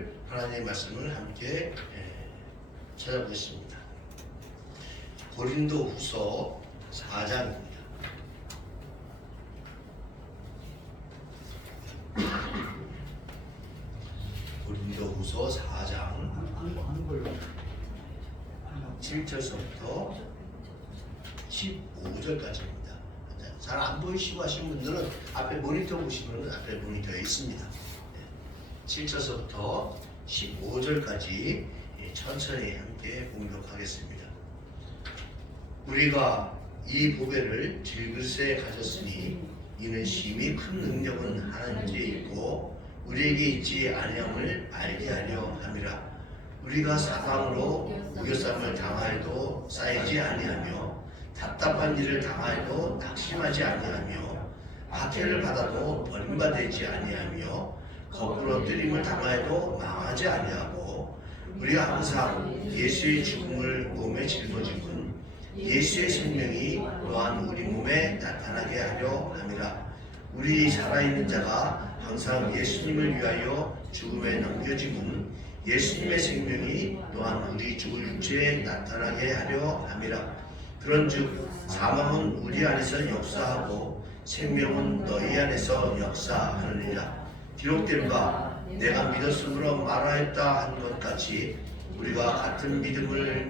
오늘 하나님의 말씀을 함께 찾아보겠습니다. 고린도후서 4장입니다. 고린도후서 4장 7절서부터 15절까지입니다. 잘 안 보이시고 하신 분들은 앞에 모니터 보시면 앞에 모니터에 있습니다. 7절서부터 15절까지 천천히 함께 봉독하겠습니다. 우리가 이 보배를 질그릇에 가졌으니 이는 심히 큰 능력은 하나님께 있고 우리에게 있지 아니함을 알게 하려 함이라. 우리가 사방으로 우겨쌈을 당하여도 쌓이지 아니하며 답답한 일을 당하여도 낙심하지 아니하며 박해를 받아도 버림받지 아니하며 거꾸로 뜨림을 당하여도 망하지 아니하고 우리가 항상 예수의 죽음을 몸에 짊어지고 예수의 생명이 또한 우리 몸에 나타나게 하려 함이라. 우리 살아있는 자가 항상 예수님을 위하여 죽음에 넘겨지면 예수님의 생명이 또한 우리 죽을 육체에 나타나게 하려 함이라. 그런즉 사망은 우리 안에서 역사하고 생명은 너희 안에서 역사하느니라. 기록된 바 내가 믿었으므로 말하였다 한 것 같이 우리가 같은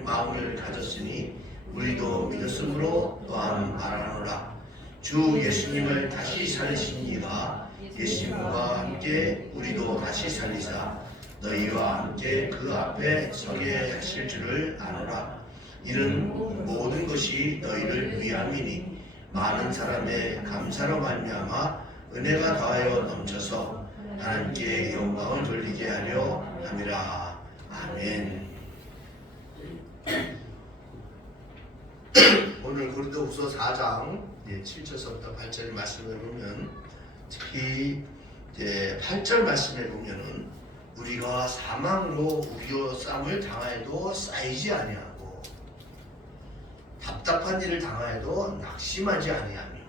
마음을 가졌으니 우리도 믿었으므로 또한 말하노라. 주 예수님을 다시 살리신 이가 예수님과 함께 우리도 다시 살리사 너희와 함께 그 앞에 서게 하실 줄을 아노라. 이는 모든 것이 너희를 위함이니 많은 사람의 감사로 말미암아 은혜가 더하여 넘쳐서 하나님께 영광을 돌리게 하려 함이라. 아멘. 오늘 고린도후서 4장 7절부터 8절 말씀을 보면 특히 8절 말씀에 보면은 우리가 사망으로 우겨쌈을 당하여도 쌓이지 아니하고 답답한 일을 당하여도 낙심하지 아니하며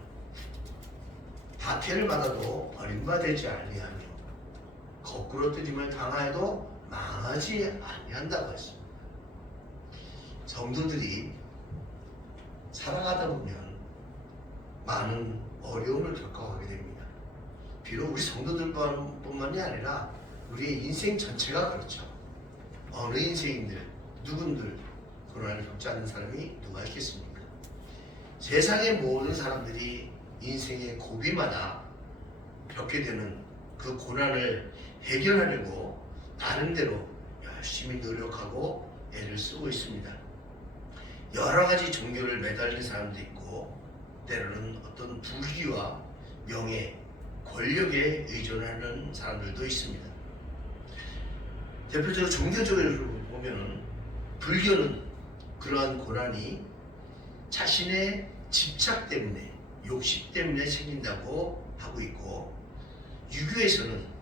박해를 받아도 버림받지 아니하며 거꾸로 뜨림을 당하여도 망하지 아니한다고 했습니다. 성도들이 살아가다 보면 많은 어려움을 겪어가게 됩니다. 비록 우리 성도들뿐만이 아니라 우리의 인생 전체가 그렇죠. 어느 인생인들, 누군들 고난을 겪지 않는 사람이 누가 있겠습니까? 세상의 모든 사람들이 인생의 고비마다 겪게 되는 그 고난을 해결하려고 나름대로 열심히 노력하고 애를 쓰고 있습니다. 여러 가지 종교를 매달린 사람도 있고 때로는 어떤 부귀와 명예, 권력에 의존하는 사람들도 있습니다. 대표적으로 종교적으로 보면 불교는 그러한 고난이 자신의 집착 때문에, 욕심 때문에 생긴다고 하고 있고, 유교에서는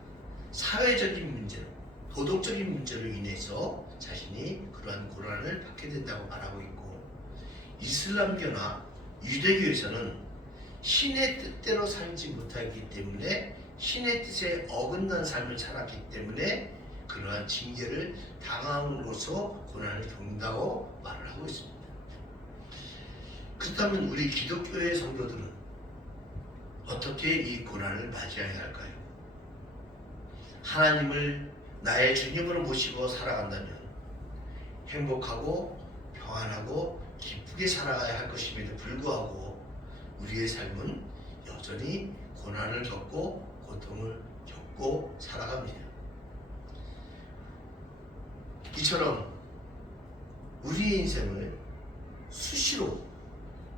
사회적인 문제로, 도덕적인 문제로 인해서 자신이 그러한 고난을 받게 된다고 말하고 있고, 이슬람교나 유대교에서는 신의 뜻대로 살지 못하기 때문에 신의 뜻에 어긋난 삶을 살았기 때문에 그러한 징계를 당함으로써 고난을 겪는다고 말을 하고 있습니다. 그렇다면 우리 기독교의 성도들은 어떻게 이 고난을 맞이해야 할까요? 하나님을 나의 주님으로 모시고 살아간다면 행복하고 평안하고 기쁘게 살아가야 할 것임에도 불구하고 우리의 삶은 여전히 고난을 겪고 고통을 겪고 살아갑니다. 이처럼 우리의 인생을 수시로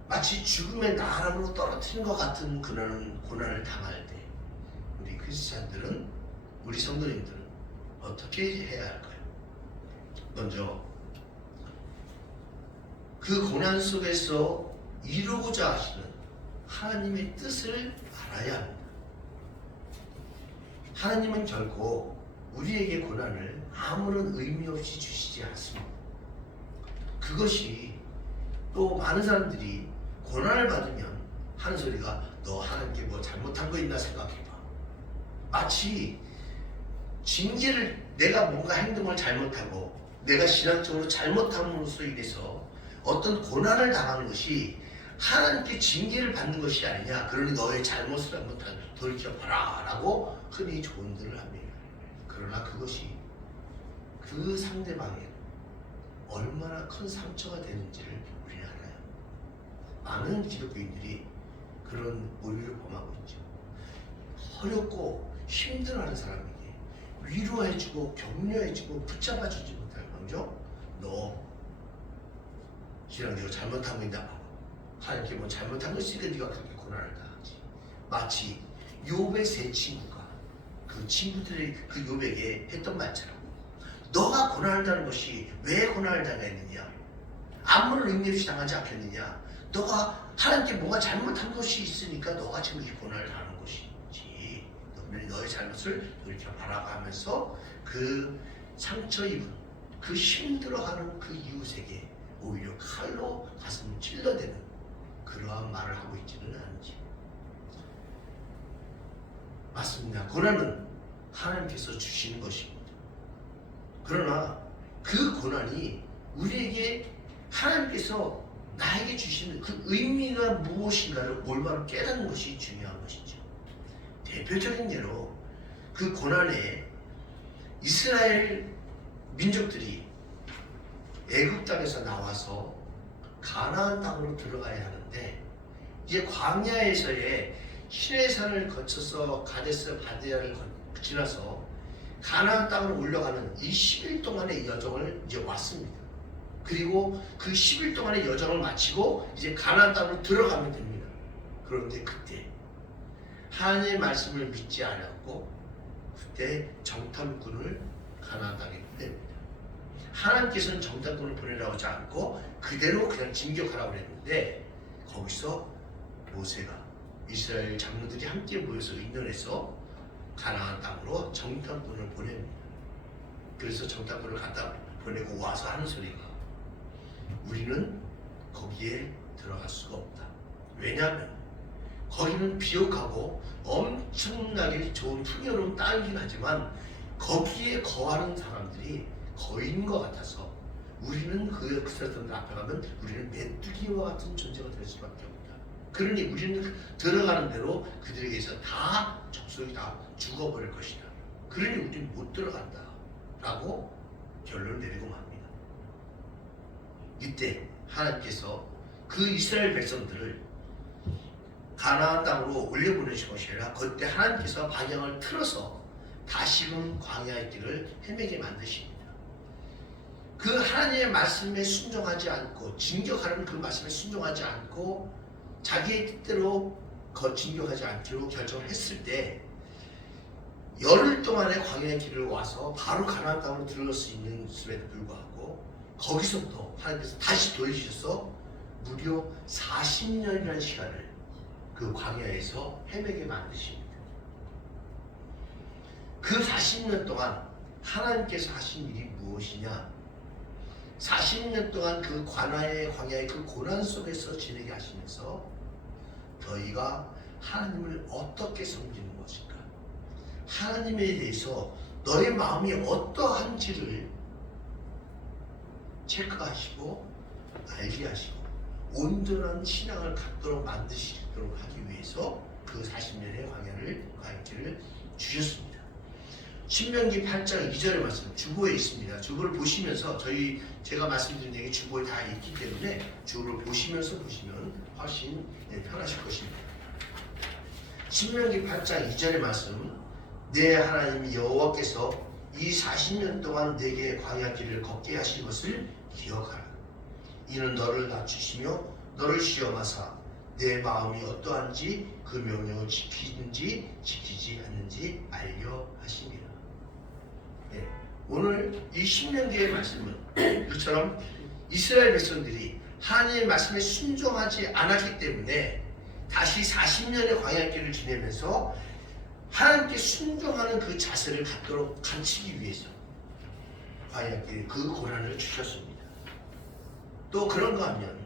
마치 죽음의 나락으로 떨어뜨린 것 같은 고난을 당할 때 우리 크리스찬들은, 우리 성도님들은 어떻게 해야 할까요? 먼저 그 고난 속에서 이루고자 하시는 하나님의 뜻을 알아야 합니다. 하나님은 결코 우리에게 고난을 아무런 의미 없이 주시지 않습니다. 그것이 또 많은 사람들이 고난을 받으면 하는 소리가 너 하나님께 뭐 잘못한 거 있나 생각해봐. 마치 징계를 내가 뭔가 행동을 잘못하고 내가 신앙적으로 잘못함으로써 인해서 어떤 고난을 당하는 것이 하나님께 징계를 받는 것이 아니냐. 그러니 너의 잘못을 한번 돌이켜봐라 라고 흔히 조언들을 합니다. 그러나 그것이 그 상대방에 얼마나 큰 상처가 되는지를 우리는 알아요. 많은 기독교인들이 그런 오류를 범하고 있죠. 어렵고 힘들어하는 사람에게 위로해주고 격려해주고 붙잡아주지 못할 망정 너 신앙적으로 잘못하고 있다. 하나님께 뭐 잘못한 것이니까 네가 그렇게 고난을 당하지. 마치 욥의 세 친구가 그 친구들이 그 욥에게 했던 말처럼 너가 고난을 당하는 것이 왜 고난을 당했느냐? 아무런 의미 없이 당하지 않겠느냐? 너가 하나님께 뭔가 잘못한 것이 있으니까 너가 지금 이 고난을 당하는 것이지. 너의 잘못을 돌이켜봐라 하면서 그 상처 입은 그 힘들어하는 그 이웃에게 오히려 칼로 가슴을 찔러대는 그러한 말을 하고 있지는 않은지. 맞습니다. 고난은 하나님께서 주시는 것입니다. 그러나 그 고난이 우리에게 하나님께서 나에게 주시는 그 의미가 무엇인가를 올바로 깨닫는 것이 중요한 것이죠. 대표적인 예로 그 고난에 이스라엘 민족들이 애굽 땅에서 나와서 가나안 땅으로 들어가야 하는데 이제 광야에서의 시내산을 거쳐서 가데스 바네아를 지나서 가나안 땅으로 올라가는 이 10일 동안의 여정을 이제 왔습니다. 그리고 그 10일 동안의 여정을 마치고 이제 가나안 땅으로 들어가면 됩니다. 그런데 그때 하나님의 말씀을 믿지 않았고 그때 정탐꾼을 가나안 땅에 보냅니다. 하나님께서는 정탐꾼을 보내라고 하지 않고 그대로 그냥 진격하라고 했는데 거기서 모세가 이스라엘 장로들이 함께 모여서 의논해서 가나안 땅으로 정탐꾼을 보냅니다. 그래서 정탐꾼을 갖다 보내고 와서 하는 소리가 우리는 거기에 들어갈 수가 없다. 왜냐하면 거기는 비옥하고 엄청나게 좋은 풍요로운 땅이긴 하지만 거기에 거하는 사람들이 거인과 같아서 우리는 그 사람들 앞에 가면 우리는 메뚜기와 같은 존재가 될 수밖에 없다. 그러니 우리는 들어가는 대로 그들에게서 다 족속이 다 죽어버릴 것이다. 그러니 우리는 못 들어간다 라고 결론을 내리고 맙니다. 이때 하나님께서 그 이스라엘 백성들을 가나안 땅으로 올려보내신 것이 아니라 그때 하나님께서 방향을 틀어서 다시금 광야의 길을 헤매게 만드십니다. 그 하나님의 말씀에 순종하지 않고 진격하는 그 말씀에 순종하지 않고 자기의 뜻대로 진격하지 않기로 결정을 했을 때 열흘 동안의 광야의 길을 와서 바로 가나안 땅으로 들어갈 수 있는 수에도 불구하고 거기서부터 하나님께서 다시 돌리셔서 무려 40년이라는 시간을 그 광야에서 헤매게 만드십니다. 그 40년 동안 하나님께서 하신 일이 무엇이냐? 40년 동안 그 광야의 그 고난 속에서 지내게 하시면서 너희가 하나님을 어떻게 섬기는 것인가? 하나님에 대해서 너의 마음이 어떠한지를 체크하시고 알게 하시고 온전한 신앙을 갖도록 만드시도록 하기 위해서 그 40년의 광야길을 주셨습니다. 신명기 8장 2절의 말씀 주보에 있습니다. 주보를 보시면서 제가 말씀드린 얘기 주보에 다 있기 때문에 주보를 보시면서 보시면 훨씬 편하실 것입니다. 신명기 8장 2절의 말씀 내 하나님 여호와께서 이 40년 동안 내게 광야길을 걷게 하신 것을 기억하라. 이는 너를 낮추시며 너를 시험하사 내 마음이 어떠한지 그 명령을 지키는지 지키지 않는지 알려 하심이라. 네, 오늘 이 신명기의 말씀은 이처럼 이스라엘 백성들이 하나님의 말씀에 순종하지 않았기 때문에 다시 40년의 광야길을 지내면서 하나님께 순종하는 그 자세를 갖도록 가르치기 위해서 광야길 그 고난을 주셨습니다. 또 그런가 하면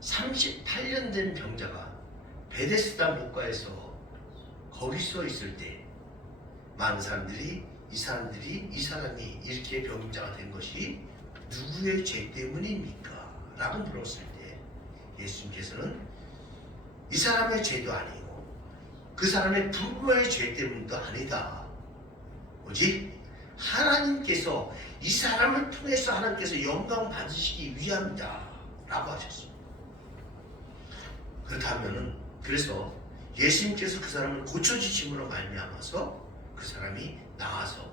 38년 된 병자가 베데스다 목가에서 거기 서 있을 때 많은 사람들이 이 사람이 이렇게 병자가 된 것이 누구의 죄 때문입니까? 라고 물었을 때 예수님께서는 이 사람의 죄도 아니고 그 사람의 부모의 죄 때문도 아니다. 오직 하나님께서 이 사람을 통해서 하나님께서 영광 받으시기 위함이다 라고 하셨습니다. 그렇다면은 그래서 예수님께서 그 사람을 고쳐주심으로 말미암아서 그 사람이 나와서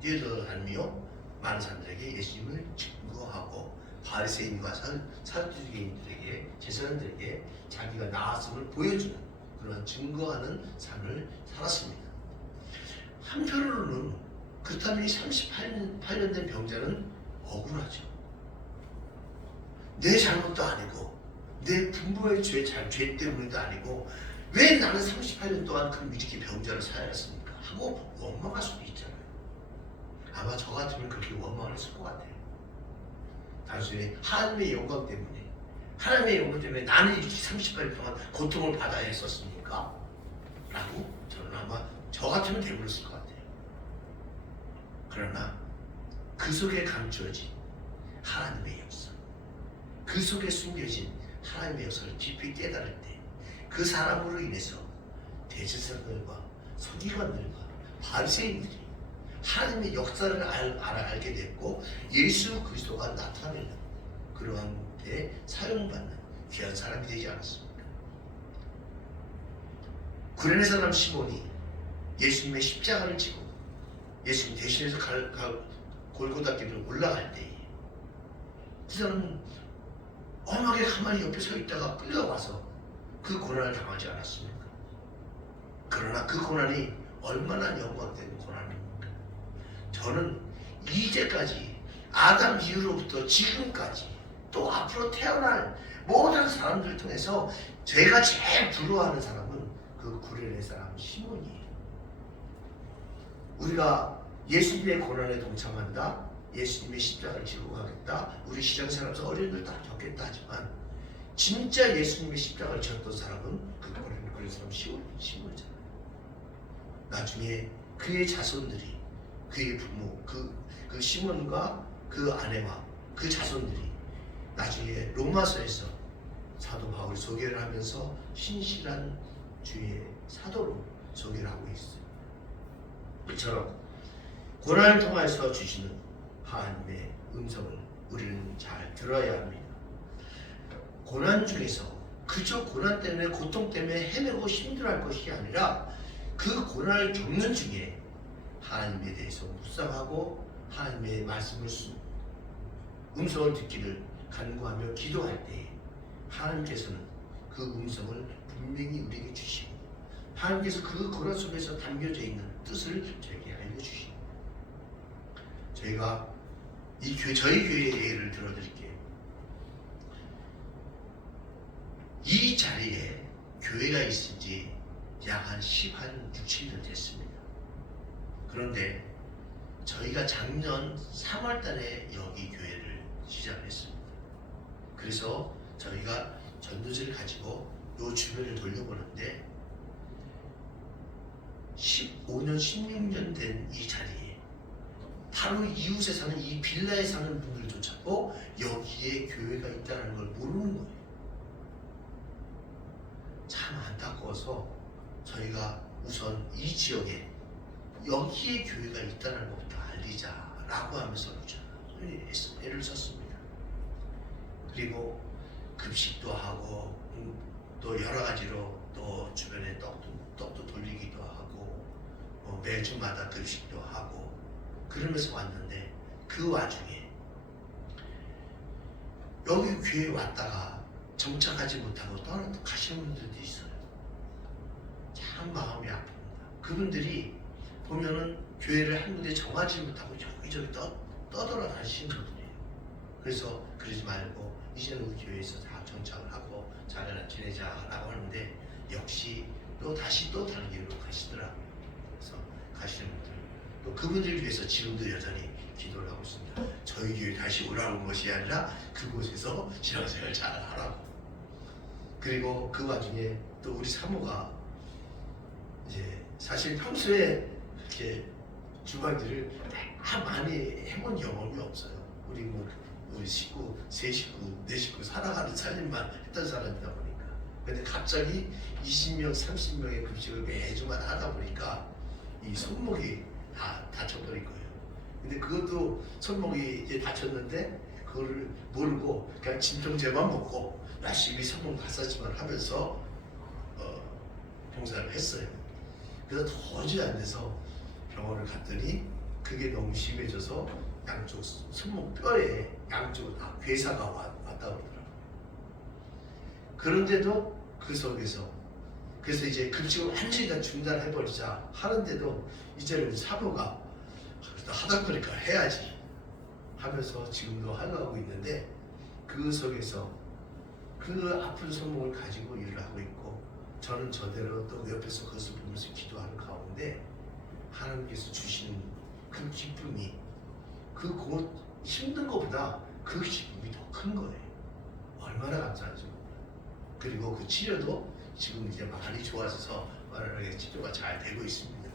뛰어다니며 많은 사람들에게 예수님을 증거하고 바리새인과 사두개인들에게 제사장들에게 자기가 나았음을 보여주는 그런 증거하는 삶을 살았습니다. 한편으로는 그렇다면 이 38년 된 병자는 억울하죠. 내 잘못도 아니고 내 부모의 죄 때문도 아니고 왜 나는 38년 동안 그럼 이렇게 병자로 살았습니까? 하고 원망할 수도 있잖아요. 아마 저 같으면 그렇게 원망을 했을 것 같아요. 단순히 하나님의 영광 때문에 나는 이렇게 38년 동안 고통을 받아야 했었습니까? 라고 저는 아마 저 같으면 되물었을 것 같아요. 그러나 그 속에 감추어진 하나님의 역사, 그 속에 숨겨진 하나님의 역사를 깊이 깨달을 때 그 사람으로 인해서 대제사장들과 서기관들과 바리새인들이 하나님의 역사를 알게 됐고 예수 그리스도가 나타내는 그러한 데 사용받는 귀한 사람이 되지 않았습니까? 구레네 사람 시몬이 예수님의 십자가를 지고 예수님 대신해서 골고다 길을 올라갈 때에 그 사람은 엄하게 가만히 옆에 서 있다가 끌려와서 그 고난을 당하지 않았습니까? 그러나 그 고난이 얼마나 영광된 고난입니까? 저는 이제까지 아담 이후로부터 지금까지 또 앞으로 태어날 모든 사람들 통해서 제가 제일 부러워하는 사람은 그 구레네 사람 시몬이에요. 우리가 예수님의 고난에 동참한다, 예수님의 십자가를 지고 가겠다, 우리 시장생활에서 어려운 일 다 겪겠다 하지만 진짜 예수님의 십자가를 지었던 사람은 그 구레네 사람 시몬이잖아요. 나중에 그의 자손들이, 그의 부모, 그 시몬과 그 아내와 그 자손들이 나중에 로마서에서 사도 바울이 소개를 하면서 신실한 주의 사도로 소개를 하고 있어요. 이처럼 고난을 통해서 주시는 하나님의 음성을 우리는 잘 들어야 합니다. 고난 중에서 그저 고난 때문에, 고통 때문에 헤매고 힘들어할 것이 아니라 그 고난을 겪는 중에 하나님에 대해서 묵상하고 하나님의 말씀을 음성을 듣기를 간구하며 기도할 때 하나님께서는 그 음성을 분명히 우리에게 주시고 하나님께서 그 고난 속에서 담겨져 있는 뜻을 저에게 알려주시고 저희가 저희 교회의 예를 들어드릴게요. 이 자리에 교회가 있은 지 약 한 6, 7년 됐습니다. 그런데 저희가 작년 3월 달에 여기 교회를 시작했습니다. 그래서 저희가 전도지를 가지고 이 주변을 돌려보는데 15년, 16년 된 이 자리에 바로 이웃에 사는 이 빌라에 사는 분들조차도 여기에 교회가 있다는 걸 모르는 거예요. 참 안타까워서 저희가 우선 이 지역에 여기에 교회가 있다는 것부터 알리자라고 하면서 애를 썼습니다. 그리고 급식도 하고 또 여러 가지로 또 주변에 떡도 돌리기도 하고 매주마다 급식도 하고 그러면서 왔는데 그 와중에 여기 교회에 왔다가 정착하지 못하고 가시는 분들도 있어요. 참 마음이 아픕니다. 그분들이 보면은 교회를 한 군데 정하지 못하고 여기저기 떠돌아다니시는 분들이에요. 그래서 그러지 말고 이제는 우리 교회에서 다 정착을 하고 잘 지내자라고 하는데 역시 또 다시 다른 길로 가시더라고요. 그래서 가시는 분들 또 그분들을 위해서 지금도 여전히 기도를 하고 있습니다. 저희 교회 다시 오라는 것이 아니라 그곳에서 신앙생활 잘 하라고. 그리고 그 와중에 또 우리 사모가 이제 사실 평소에 이렇게 주방일을 다 많이 해본 경험이 없어요. 우리 식구, 세 식구, 네 식구 살아가는 살림만 했던 사람이다 보니까. 근데 갑자기 20명, 30명의 급식을 매주마다 하다 보니까 이 손목이 다 다쳐버린 거예요. 근데 그것도 손목이 이제 다쳤는데 그거를 모르고 그냥 진통제만 먹고 열심히 손목 마사지만 하면서 봉사를 했어요. 그래서 도저히 안 돼서 병원을 갔더니 그게 너무 심해져서 양쪽 손목 뼈에 양쪽 다 괴사가 왔다 그러더라고요. 그런데도 그 속에서 그래서 이제 급식을 완전히 다 중단해버리자 하는데도 이제는 사부가 하다 보니까 해야지 하면서 지금도 하고 있는데 그 속에서 그 아픈 손목을 가지고 일을 하고 있고 저는 저대로 또 옆에서 그것을 보면서 기도하는 가운데 하나님께서 주시는 그 기쁨이 그 힘든 것보다 그 기쁨이 더 큰 거예요. 얼마나 감사하죠. 그리고 그 치료도 지금 이제 많이 좋아져서 완전하게 치료가 잘 되고 있습니다.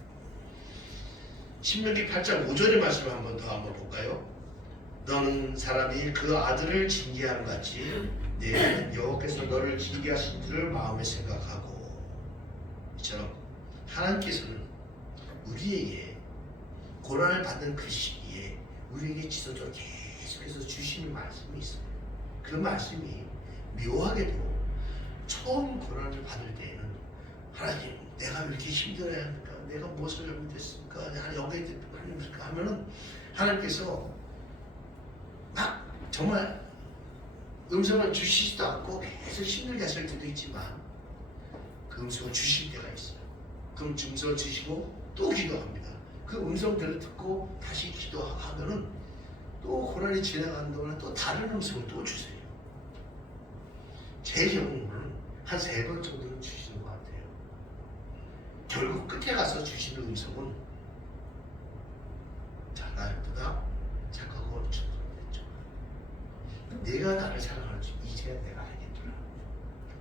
신명기 8장 5절의 말씀을 한번 볼까요? 너는 사람이 그 아들을 징계함 같이 내일은 여호와께서 너를 징계하신 줄을 마음에 생각하고 이처럼 하나님께서는 우리에게 고난을 받는 그 시기에 우리에게 지속적으로 계속해서 주시는 말씀이 있어요. 그 말씀이 묘하게도 처음 고난을 받을 때에는 하나님 내가 왜 이렇게 힘들어야 합니까? 내가 무엇을 잘못했습니까? 여기에 하면은 하나님께서 막 정말 음성을 주시지도 않고 계속 힘들게 하실 때도 있지만 그 음성을 주실 때가 있어요. 그럼 음성을 주시고 또 기도합니다. 그 음성들을 듣고 다시 기도하면은 또 고난이 지나가는 동안 또 다른 음성을 또 주세요. 제 경우는 한 3번 정도는 주시는 것 같아요. 결국 끝에 가서 주시는 음성은 나보다 착하고 충성됐죠. 내가 나를 사랑하는 줄 이제야 내가 알겠더라.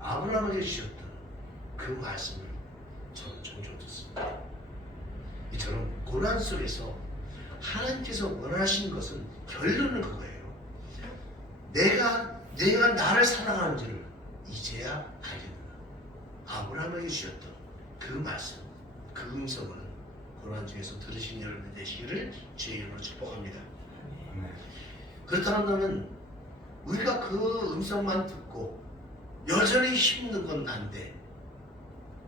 아브라함에게 주셨던 그 말씀을 저는 종종 듣습니다. 이처럼 고난 속에서 하나님께서 원하시는 것은 결론은 그거예요. 내가 나를 사랑하는 줄을 이제야 알겠노라. 아브라함에게 주셨던 그 말씀, 그 음성을 고난 중에서 들으신 여러분 되시기를 주의 이름으로 축복합니다. 그렇다면 우리가 그 음성만 듣고 여전히 힘든 건 난데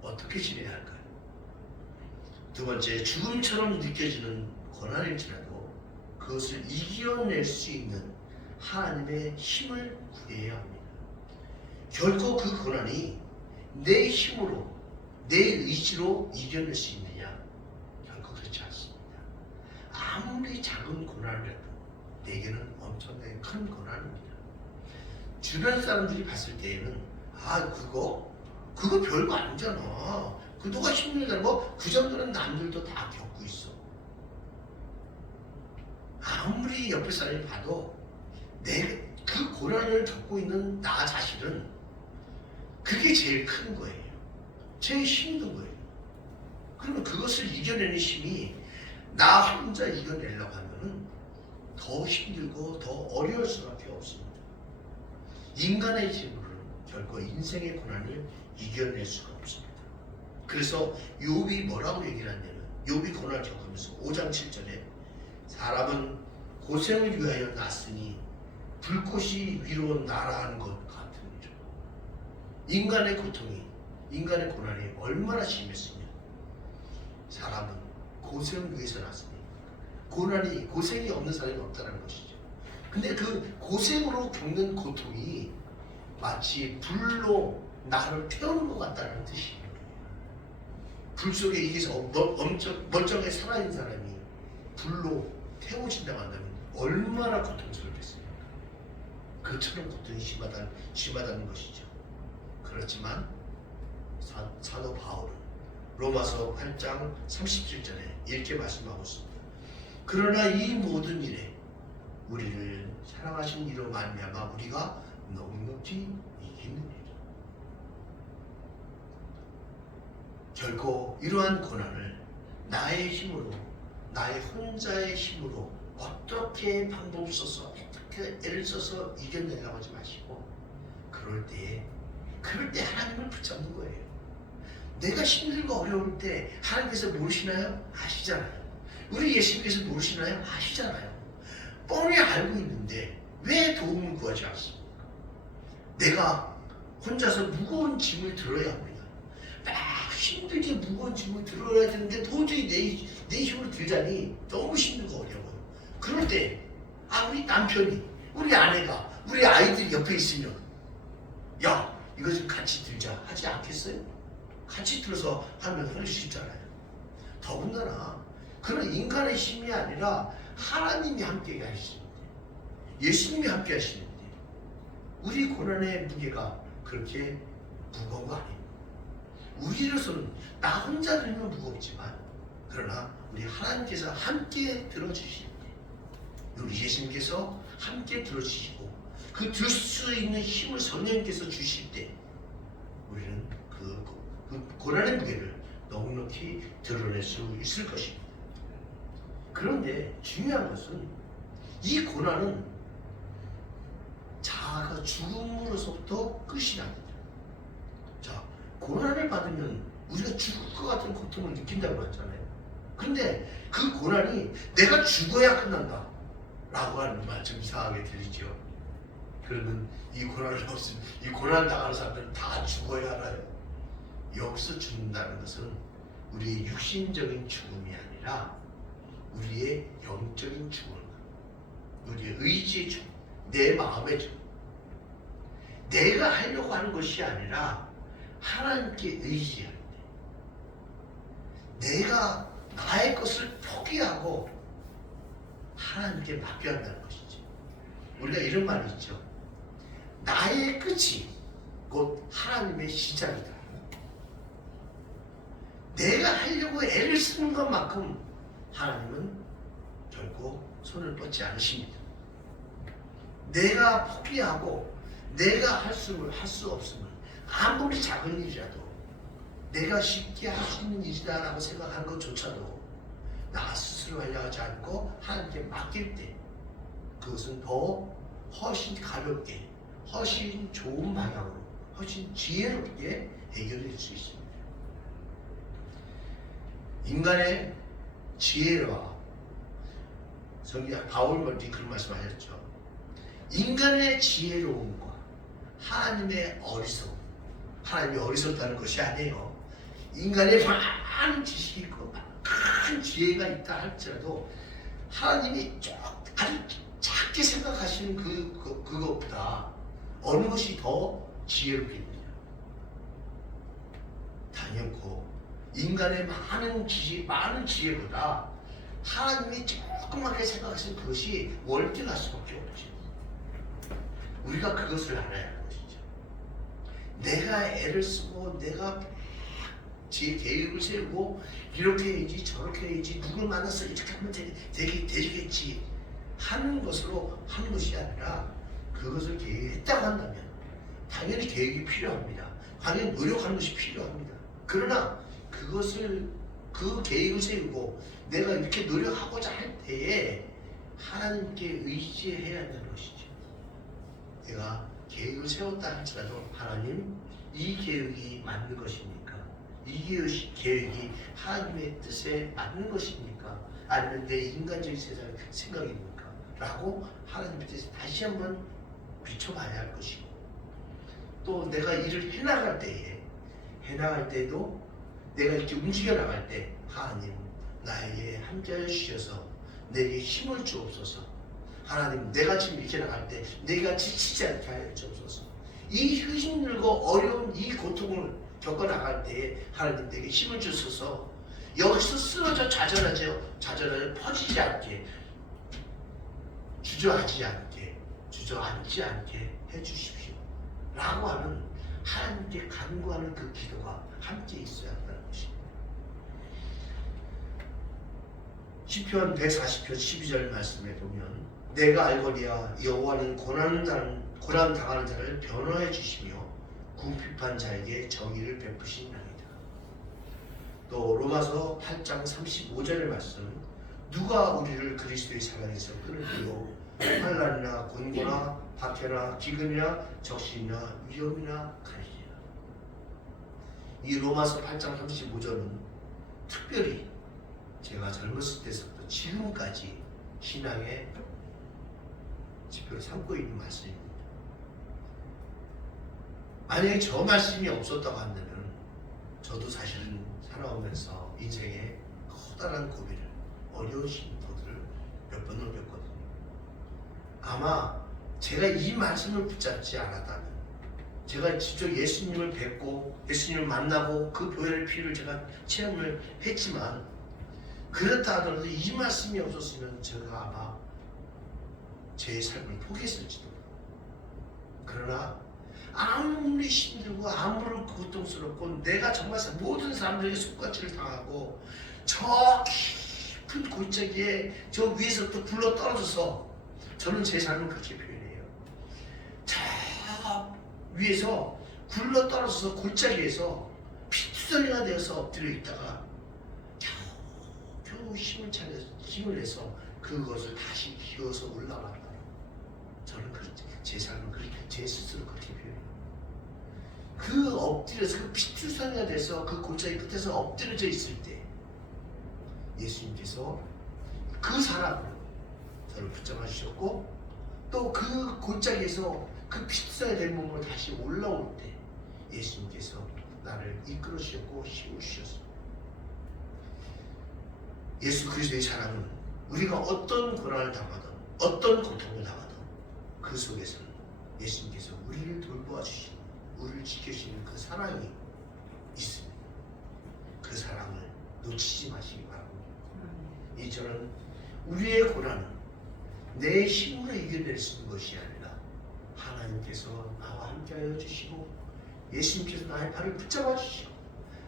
어떻게 지내야 할까요? 두 번째, 죽음처럼 느껴지는 고난일지라도 그것을 이겨낼 수 있는 하나님의 힘을 구해야 합니다. 결코 그 고난이 내 힘으로, 내 의지로 이겨낼 수 있느냐? 결코 그렇지 않습니다. 아무리 작은 고난이라도 내게는 엄청나게 큰 고난입니다. 주변 사람들이 봤을 때에는 그거 별거 아니잖아. 너가 힘들다는 거 그 정도는 남들도 다 겪고 있어. 아무리 옆에 사람이 봐도 그 고난을 겪고 있는 나 자신은 그게 제일 큰 거예요. 제일 힘든 거예요. 그러면 그것을 이겨내는 힘이 나 혼자 이겨내려고 하면은 더 힘들고 더 어려울 수밖에 없습니다. 인간의 힘으로는 결코 인생의 고난을 이겨낼 수가 없습니다. 그래서 욥이 뭐라고 얘기를 하냐면 욥이 고난을 겪으면서 5장 7절에 사람은 고생을 위하여 났으니 불꽃이 위로 날아가는 것 같으니라. 인간의 고통이, 인간의 고난이 얼마나 심했으면 사람은 고생을 위해서 났으니 고생이 없는 사람이 없다는 것이죠. 근데 그 고생으로 겪는 고통이 마치 불로 나를 태우는 것 같다는 뜻이에요. 불 속에 이게서 멀쩡하게 살아있는 사람이 불로 태워진다고 한다면 얼마나 고통스럽겠습니까? 그처럼 고통이 심하다는 것이죠. 그렇지만 사도 바울은 로마서 8장 37절에 이렇게 말씀하고 있습니다. 그러나 이 모든 일에 우리를 사랑하신 이로 말미암아 우리가 넉넉히 이기는 일. 결코 이러한 고난을 나의 힘으로 나의 혼자의 힘으로 어떻게 방법을 써서 어떻게 애를 써서 이겨내려고 하지 마시고 그럴 때 하나님을 붙잡는 거예요. 내가 힘들고 어려울 때 하나님께서 모르시나요? 아시잖아요. 우리 예수님께서 모르시나요? 아시잖아요. 뻔히 알고 있는데 왜 도움을 구하지 않습니까? 내가 혼자서 무거운 짐을 들어야 합니다. 막 힘들게 무거운 짐을 들어야 되는데 도저히 내 힘으로 들자니 너무 힘들고 어려워요. 그럴 때 우리 남편이, 우리 아내가, 우리 아이들이 옆에 있으면 야 이거 좀 같이 들자 하지 않겠어요? 같이 들어서 하면 할 수 있잖아요. 더군다나 그런 인간의 힘이 아니라 하나님이 함께 하시는데, 예수님이 함께 하시는데 우리 고난의 무게가 그렇게 무거운 거 아닙니다. 우리로서는 나 혼자 들면 무겁지만 그러나 우리 하나님께서 함께 들어주시는데, 우리 예수님께서 함께 들어주시고 그 들 수 있는 힘을 성령님께서 주실 때 우리는 그 고난의 무게를 넉넉히 드러낼 수 있을 것입니다. 그런데 중요한 것은 이 고난은 자아가 죽음으로서부터 끝이 납니다. 자, 고난을 받으면 우리가 죽을 것 같은 고통을 느낀다고 했잖아요. 그런데 그 고난이 내가 죽어야 끝난다 라고 하는 말 좀 이상하게 들리죠. 그러면 이 고난을 없으면 이 고난 당하는 사람들은 다 죽어야 알아요. 여기서 죽는다는 것은 우리의 육신적인 죽음이 아니라 우리의 영적인 죽음, 우리의 의지의 죽음, 내 마음의 죽음. 내가 하려고 하는 것이 아니라 하나님께 의지할 때 내가 나의 것을 포기하고 하나님께 맡겨한다는 것이죠. 우리가 이런 말이 있죠. 나의 끝이 곧 하나님의 시작이다. 내가 하려고 애를 쓰는 것만큼 하나님은 결코 손을 뻗지 않으십니다. 내가 포기하고 내가 할 수 없으면 아무리 작은 일이라도 내가 쉽게 할 수 있는 일이다라고 생각하는 것조차도 나 스스로 하려 하지 않고 하나님께 맡길 때 그것은 더 훨씬 가볍게, 훨씬 좋은 방향으로, 훨씬 지혜롭게 해결될 수 있습니다. 인간의 지혜와 성경 바울 먼저 그런 말씀하셨죠. 인간의 지혜로움과 하나님의 어리석음, 하나님이 어리석다는 것이 아니에요. 인간의 많은 지식이 있고 큰 지혜가 있다 할지라도 하나님이 아주 작게 생각하시는 그것보다 어느 것이 더 지혜롭겠느냐. 당연코 인간의 많은 지식, 많은 지혜보다 하나님이 조그맣게 생각하시는 그것이 월등할 수밖에 없죠. 우리가 그것을 알아야 하는 것이죠. 내가 애를 쓰고 내가 제 계획을 세우고 이렇게 해야지 저렇게 해야지 누굴 만나서 이렇게 하면 되겠지 하는 것으로 하는 것이 아니라 그것을 계획했다고 한다면 당연히 계획이 필요합니다. 당연히 노력하는 것이 필요합니다. 그러나 그 계획을 세우고 내가 이렇게 노력하고자 할 때에 하나님께 의지해야 한다는 것이죠. 내가 계획을 세웠다 할지라도 하나님 이 계획이 맞는 것입니까? 이 계획이 하나님의 뜻에 맞는 것입니까? 아니면 내 인간적인 세상의 생각입니까? 라고 하나님의 뜻에 다시 한번 비춰봐야 할 것이고, 또 내가 일을 해나갈 때도 내가 이렇게 움직여 나갈 때 하나님 나에게 함께하여 주셔서 내게 힘을 주옵소서. 하나님 내가 지금 이렇게 나갈 때 내가 지치지 않게 하여 주옵소서. 이 힘들고 어려운 이 고통을 겪어 나갈 때에 하나님 내게 힘을 주셔서 여기서 쓰러져 좌절하지 퍼지지 않게 주저앉지 않게 해주십시오 라고 하는 하나님께 간구하는 그 기도가 함께 있어야 한다는 것입니다. 시편 140편 12절 말씀에 보면 내가 알거니와 여호와는 고난 당하는 자를 변호해 주시며 궁핍한 자에게 정의를 베푸시나이다. 또 로마서 8장 35절 말씀 누가 우리를 그리스도의 사랑에서 끊을까요? 환난이나 곤고나 박해나 기근이나 적신이나 위험이나 가리리라. 이 로마서 8장 35절은 특별히 제가 젊었을 때부터 지금까지 신앙의 지표를 삼고 있는 말씀입니다. 만약에 저 말씀이 없었다고 한다면 저도 사실은 살아오면서 인생의 커다란 고비를, 어려운 심도들을 몇 번 넘겼거든요. 아마 제가 이 말씀을 붙잡지 않았다면, 제가 직접 예수님을 뵙고 예수님을 만나고 그 보혈의 피를 제가 체험을 했지만, 그렇다 하더라도 이 말씀이 없었으면 제가 아마 제 삶을 포기했을지도. 그러나 아무리 힘들고 아무리 고통스럽고 내가 정말 모든 사람들에게 속가치를 당하고 저 깊은 골짜기에 저 위에서부터 굴러 떨어져서, 저는 제 삶을 그렇게 표현해요. 저 위에서 굴러 떨어져서 골짜기에서 피투성이가 되어서 엎드려 있다가 겨우 힘을 내서 그것을 다시 기어서 올라왔다. 저는 제 삶을 그렇게, 제 스스로 그렇게 표현해요. 그 엎드려서 그 피투성이가 돼서 그 골짜기 끝에서 엎드려져 있을 때 예수님께서 그 사람으로 저를 붙잡아 주셨고, 또 그 골짜기에서 그 피투성이 된 몸으로 다시 올라올 때 예수님께서 나를 이끌어 주셨고 힘을 주셨습니다. 예수 그리스도의 사랑은 우리가 어떤 고난을 당하든 어떤 고통을 당하든 그 속에서는 예수님께서 우리를 돌보아 주시고 우리를 지켜주시는 그 사랑이 있습니다. 그 사랑을 놓치지 마시기 바랍니다. 저는 우리의 고난은 내 힘으로 이겨낼 수 있는 것이 아니라 하나님께서 나와 함께하여 주시고 예수님께서 나의 발을 붙잡아 주시고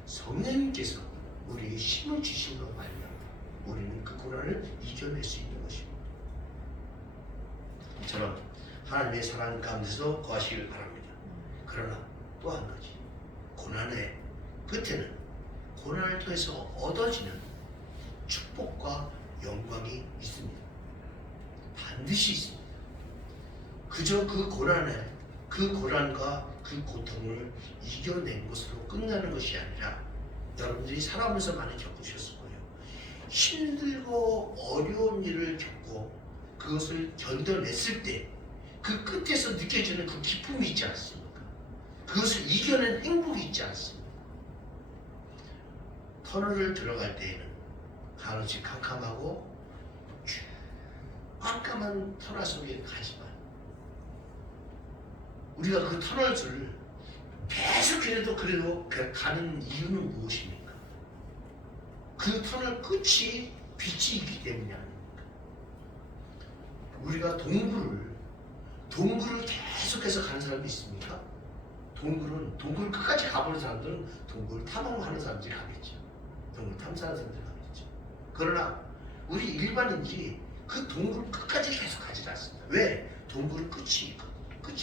성령님께서 우리에게 힘을 주시는 말이야. 우리는 그 고난을 이겨낼 수 있는 것입니다. 저는 하나님의 사랑 가운데서 거하시길 바랍니다. 그러나 또 한 가지, 고난의 끝에는 고난을 통해서 얻어지는 축복과 영광이 있습니다. 반드시 있습니다. 그저 그 고난과 그 고통을 이겨낸 것으로 끝나는 것이 아니라, 여러분들이 살아오면서 많이 겪으셨을 거예요. 힘들고 어려운 일을 겪고 그것을 견뎌냈을 때 그 끝에서 느껴지는 그 기쁨이 있지 않습니까? 그것을 이겨낸 행복이 있지 않습니까? 터널을 들어갈 때에는 한없이 캄캄하고 깜깜한 터널 속에 가지만, 우리가 그 터널을 계속해도 그래도 가는 이유는 무엇입니까? 그 터널 끝이 빛이 있기 때문이 아닙니까? 우리가 동굴을 계속해서 가는 사람이 있습니까? 동굴 끝까지 가보는 사람들은 동굴 탐험하는 사람들이 가겠죠. 동굴 탐사하는 사람들이 가겠죠. 그러나 우리 일반인들이 그 동굴 끝까지 계속 가지 않습니다. 왜? 동굴은 끝이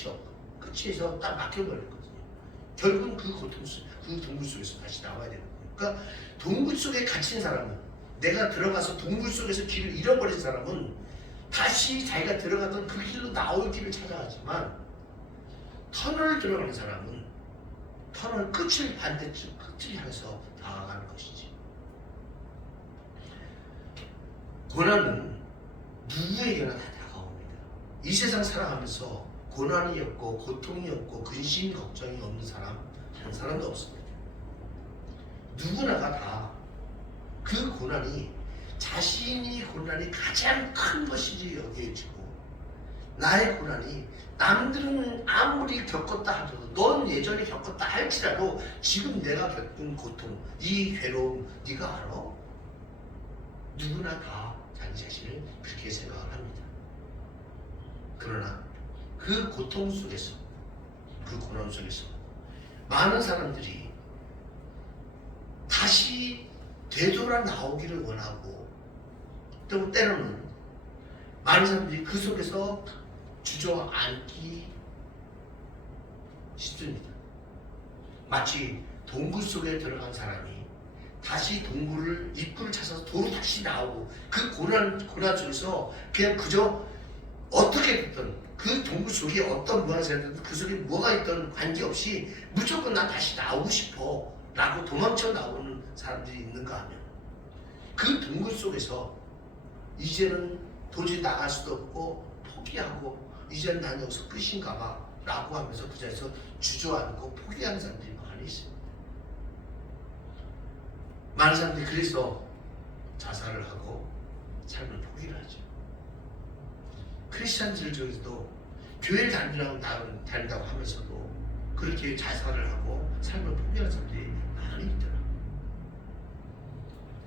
없고 끝에서 딱 막혀버리거든요. 결국은 그 동굴 속에서 다시 나와야 되는 거예요. 그러니까 동굴 속에 갇힌 사람은, 내가 들어가서 동굴 속에서 길을 잃어버린 사람은 다시 자기가 들어갔던 그 길로 나올 길을 찾아가지만, 터널을 들어가는 사람은 터널 끝을 반대쪽 끝을 향해서 나아가는 것이지. 고난은 누구에게나 다 다가옵니다. 이 세상 살아가면서 고난이 없고 고통이 없고 근심 걱정이 없는 사람 한 사람도 없습니다. 누구나가 다 그 고난이 자신이 고난이 가장 큰 것이지 여겨지고, 나의 고난이 남들은 아무리 겪었다 하더라도, 넌 예전에 겪었다 할지라도 지금 내가 겪은 고통, 이 괴로움 네가 알아? 누구나 다 자기 자신을 그렇게 생각을 합니다. 그러나 그 고통 속에서, 그 고난 속에서 많은 사람들이 다시 되돌아 나오기를 원하고, 또 때로는 많은 사람들이 그 속에서 주저앉기 쉽습니다. 마치 동굴 속에 들어간 사람이 다시 동굴을 입구를 찾아서 도로 다시 나오고 그 고난 속에서 그냥 그저 어떻게 됐든 그 동굴 속에 어떤 무한한 생각든 그 속에 뭐가 있든 관계없이 무조건 난 다시 나오고 싶어 라고 도망쳐 나오는 사람들이 있는가 하면 그 동굴 속에서 이제는 도저히 나갈 수도 없고 포기하고 이제는 난 여기서 끝인가 봐 라고 하면서 그 자리에서 주저앉고 포기하는 사람들이 많이 있습니다. 많은 사람들이 그래서 자살을 하고 삶을 포기를 하죠. 크리스찬들 중에서도 교회를 다닌다고 하면서도 그렇게 자살을 하고 삶을 포기하는 사람들이 많이 있더라고요.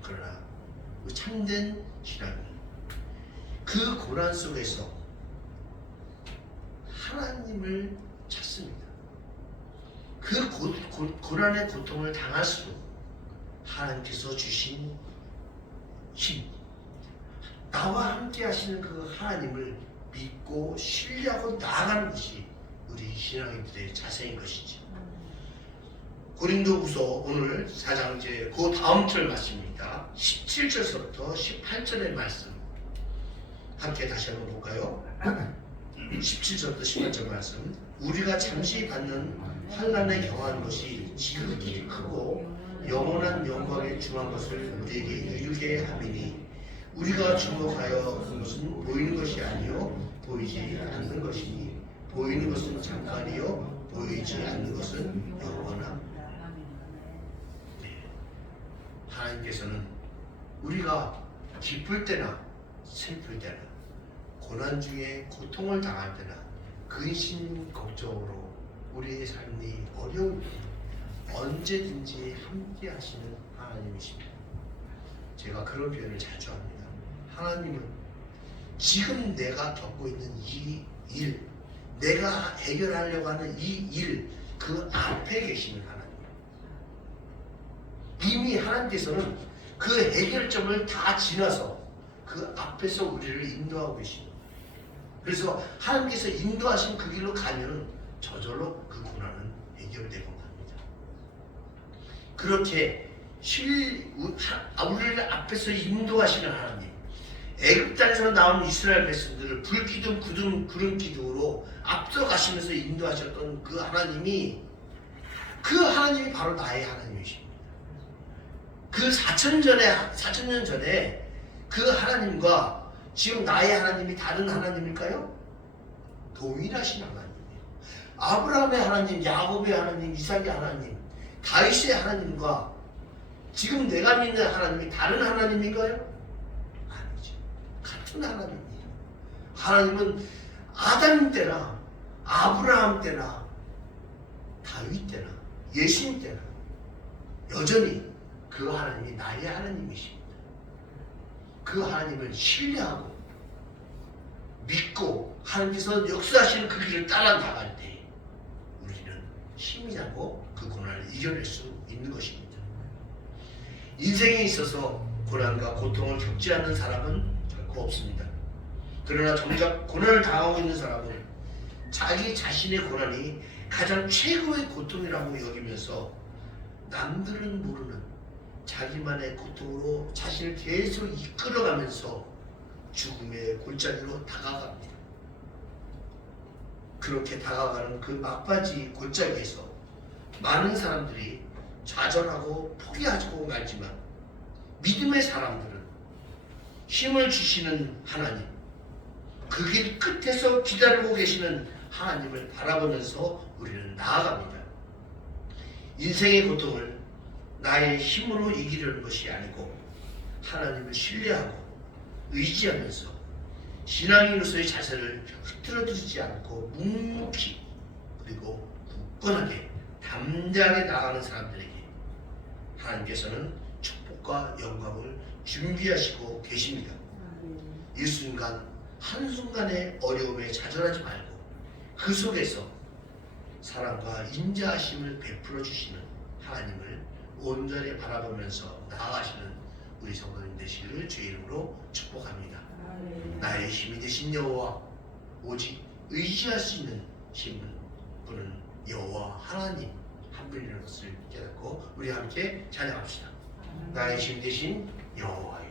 그러나 그 참된 신앙은 그 고난 속에서 하나님을 찾습니다. 그 고난의 고통을 당할수록 하나님께서 주신 힘, 나와 함께 하시는 그 하나님을 믿고 신뢰하고 나아가는 것이 우리 신앙인들의 자세인 것이지. 고린도후서 오늘 4장 이제 그 다음 절 말씀입니다. 17절서부터 18절의 말씀 함께 다시 한번 볼까요? 17절부터 18절 말씀. 우리가 잠시 받는 환난에 경한 것이 지극히 크고 영원한 영광에 중한 것을 우리에게 이르게 함이니 우리가 주목하여 본 것은 보이는 것이 아니요 보이지 않는 것이니 보이는 것은 잠깐이요 보이지 않는 것은 영원함. 네. 하나님께서는 우리가 기쁠 때나 슬플 때나 고난 중에 고통을 당할 때나 근심 걱정으로 우리의 삶이 어려울 때 언제든지 함께 하시는 하나님이십니다. 제가 그런 표현을 자주 합니다. 하나님은 지금 내가 겪고 있는 이 일, 내가 해결하려고 하는 이 일, 그 앞에 계시는 하나님. 이미 하나님께서는 그 해결점을 다 지나서 그 앞에서 우리를 인도하고 계십니다. 그래서 하나님께서 인도하신 그 길로 가면 저절로 그 고난은 해결되고 맙니다. 그렇게 우리를 앞에서 인도하시는 하나님, 애굽 땅에서 나온 이스라엘 백성들을 불기둥 구름 기둥으로 앞서가시면서 인도하셨던 그 하나님이 바로 나의 하나님이십니다. 그 4,000년 전에 그 하나님과 지금 나의 하나님이 다른 하나님일까요? 동일하신 하나님이에요. 아브라함의 하나님, 야곱의 하나님, 이삭의 하나님, 다윗의 하나님과 지금 내가 믿는 하나님이 다른 하나님인가요? 아니죠. 같은 하나님이에요. 하나님은 아담 때나 아브라함 때나 다윗 때나 예수님 때나 여전히 그 하나님이 나의 하나님이십니다. 그 하나님을 신뢰하고 믿고 하나님께서 역사하시는 그 길을 따라 나갈 때 우리는 힘이 나고 그 고난을 이겨낼 수 있는 것입니다. 인생에 있어서 고난과 고통을 겪지 않는 사람은 결코 없습니다. 그러나 정작 고난을 당하고 있는 사람은 자기 자신의 고난이 가장 최고의 고통이라고 여기면서 남들은 모르는 자기만의 고통으로 자신을 계속 이끌어가면서 죽음의 골짜기로 다가갑니다. 그렇게 다가가는 그 막바지 골짜기에서 많은 사람들이 좌절하고 포기하고 말지만 믿음의 사람들은 힘을 주시는 하나님, 그 길 끝에서 기다리고 계시는 하나님을 바라보면서 우리는 나아갑니다. 인생의 고통을 나의 힘으로 이기려는 것이 아니고 하나님을 신뢰하고 의지하면서 신앙인으로서의 자세를 흐트러뜨리지 않고 묵묵히 그리고 굳건하게 담대하게 나아가는 사람들에게 하나님께서는 축복과 영광을 준비하시고 계십니다. 이 순간 한순간의 어려움에 좌절하지 말고 그 속에서 사랑과 인자하심을 베풀어 주시는 하나님을 온전히 바라보면서 나아가시는 우리 성도님 되시기를 주의 이름으로 축복합니다. 나의 힘이 되신 여호와, 오직 의지할 수 있는 힘은 분은 여호와 하나님 한 분이라는 것을 깨닫고 우리 함께 찬양합시다. 나의 힘 대신 여호와여.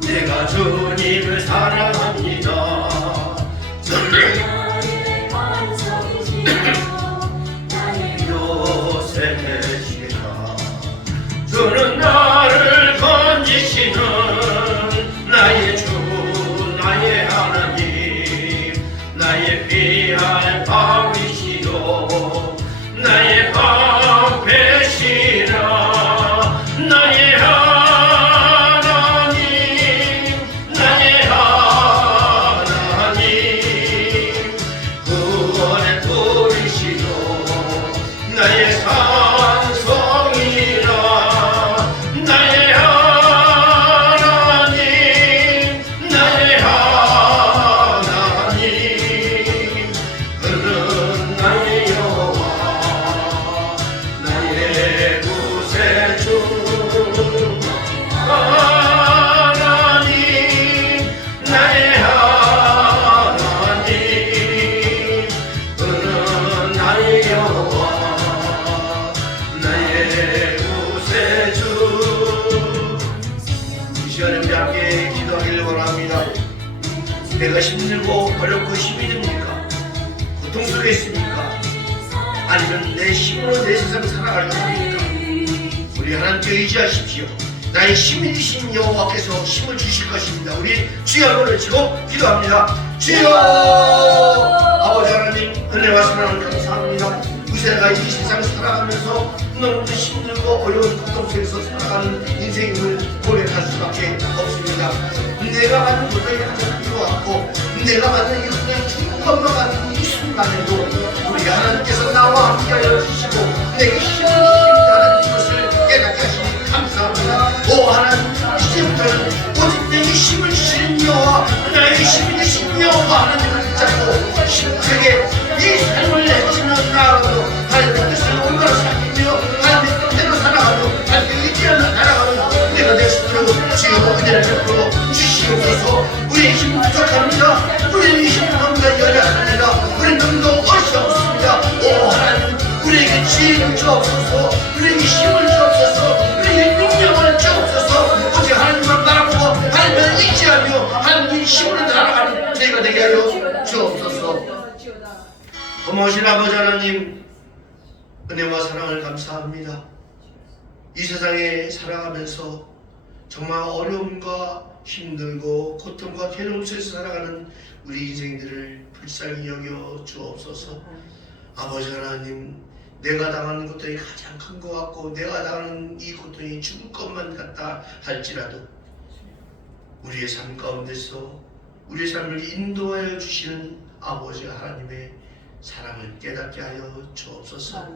내가 주님을 사랑합니다. 나의 반석이시여 나의 요새시라. 주는 나를 건지시는 나의 주 나의 하나님, 나의 피할 바위시요 나의 방패시라. 나의 나의 산성이라. 나의 하나님, 나의 하나님, 그는 나의 여호와, 나의 구세주. 하나님, 나의 하나님, 그는 나의 여호와, 이 시간에 우리 함께 기도하기를 원합니다. 내가 힘들고 어렵고 힘이 듭니까? 고통 속에 있습니까? 아니면 내 힘으로 내 세상을 살아가려고 합니까? 우리 하나님께 의지하십시오. 나의 힘이 되신 여호와께서 힘을 주실 것입니다. 우리 주여 한번 외치고 기도합니다. 주여! 아버지 하나님, 은혜와 사랑을 감사합니다. 우리가 이 세상을 살아가면서 너무도 힘들고 어려운 고통 속에서 살아가는 인생을 고백할 수밖에 없습니다. 내가 받는 고통이 가장 두려웠고 내가 받는 이 고통이 죽은 것만 같은 이 순간에도 우리 하나님께서 나와 함께하여 주시고 내게 힘을 주신다는 것을 깨닫게 하시니 감사합니다. 오 하나님, 이제부터는 오직 내게 힘을 주시는 여호와, 나의 힘이 되신 여호와 하나님을 붙잡고 힘차게 이 삶을 내치는 나아가도 하나님의 뜻을 올바로 살피며 하나님의 뜻대로 살아가도 하나님의 의지하며 살아가는 내가 될 수 있도록 주여 은혜를 베풀어 주시옵소서. 우리의 힘은 부족합니다. 우리의 힘은 너무나 연약합니다. 우리는 너무도 어시 없습니다. 오 하나님, 우리에게 지혜를 주옵소서. 우리에게 힘을 주옵소서. 우리에게 능력을 주옵소서. 오직 하나님만 바라보고 하나님을 의지하며 하나님의 힘으로 살아가는 저희가 되게 하여 주옵소서. 고마우신 아버지 하나님, 은혜와 사랑을 감사합니다. 이 세상에 살아가면서 정말 어려움과 힘들고 고통과 괴로움 속에서 살아가는 우리 인생들을 불쌍히 여겨 주옵소서. 아버지 하나님, 내가 당하는 고통이 가장 큰 것 같고 내가 당하는 이 고통이 죽을 것만 같다 할지라도 우리의 삶 가운데서 우리의 삶을 인도하여 주시는 아버지 하나님의 사랑을 깨닫게 하여 주옵소서.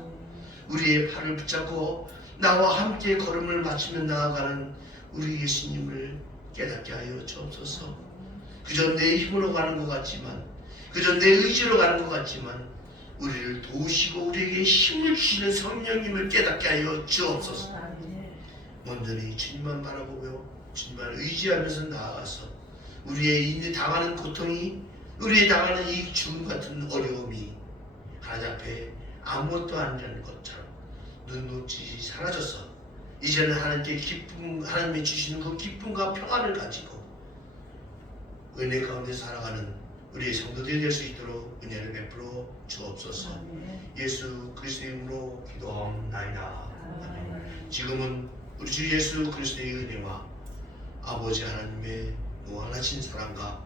우리의 팔을 붙잡고 나와 함께 걸음을 마치며 나아가는 우리 예수님을 깨닫게 하여 주옵소서. 그저 내 힘으로 가는 것 같지만, 그저 내 의지로 가는 것 같지만 우리를 도우시고 우리에게 힘을 주시는 성령님을 깨닫게 하여 주옵소서. 온전히 주님만 바라보며 주님만 의지하면서 나아가서 우리의 당하는 고통이, 우리의 당하는 이 죽음 같은 어려움이 하나님 앞에 아무것도 아니라는 것처럼 눈높이 사라져서 이제는 하나님께 기쁨, 하나님이 주시는 그 기쁨과 평안을 가지고 은혜 가운데 살아가는 우리의 성도들이 될 수 있도록 은혜를 베풀어 주옵소서. 예수 그리스도의 이름으로 기도하옵나이다. 아멘. 지금은 우리 주 예수 그리스도의 은혜와 아버지 하나님의 무한하신 사랑과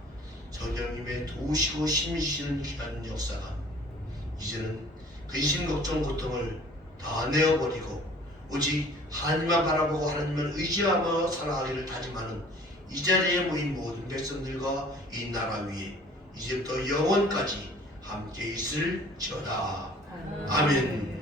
성령님의 도우시고 힘이 주시는 귀한 역사가 이제는 근심 걱정 고통을 다 내어버리고 오직 하나님만 바라보고 하나님을 의지하며 살아가기를 다짐하는 이 자리에 모인 모든 백성들과 이 나라 위에 이제부터 영원까지 함께 있을지어다. 아멘.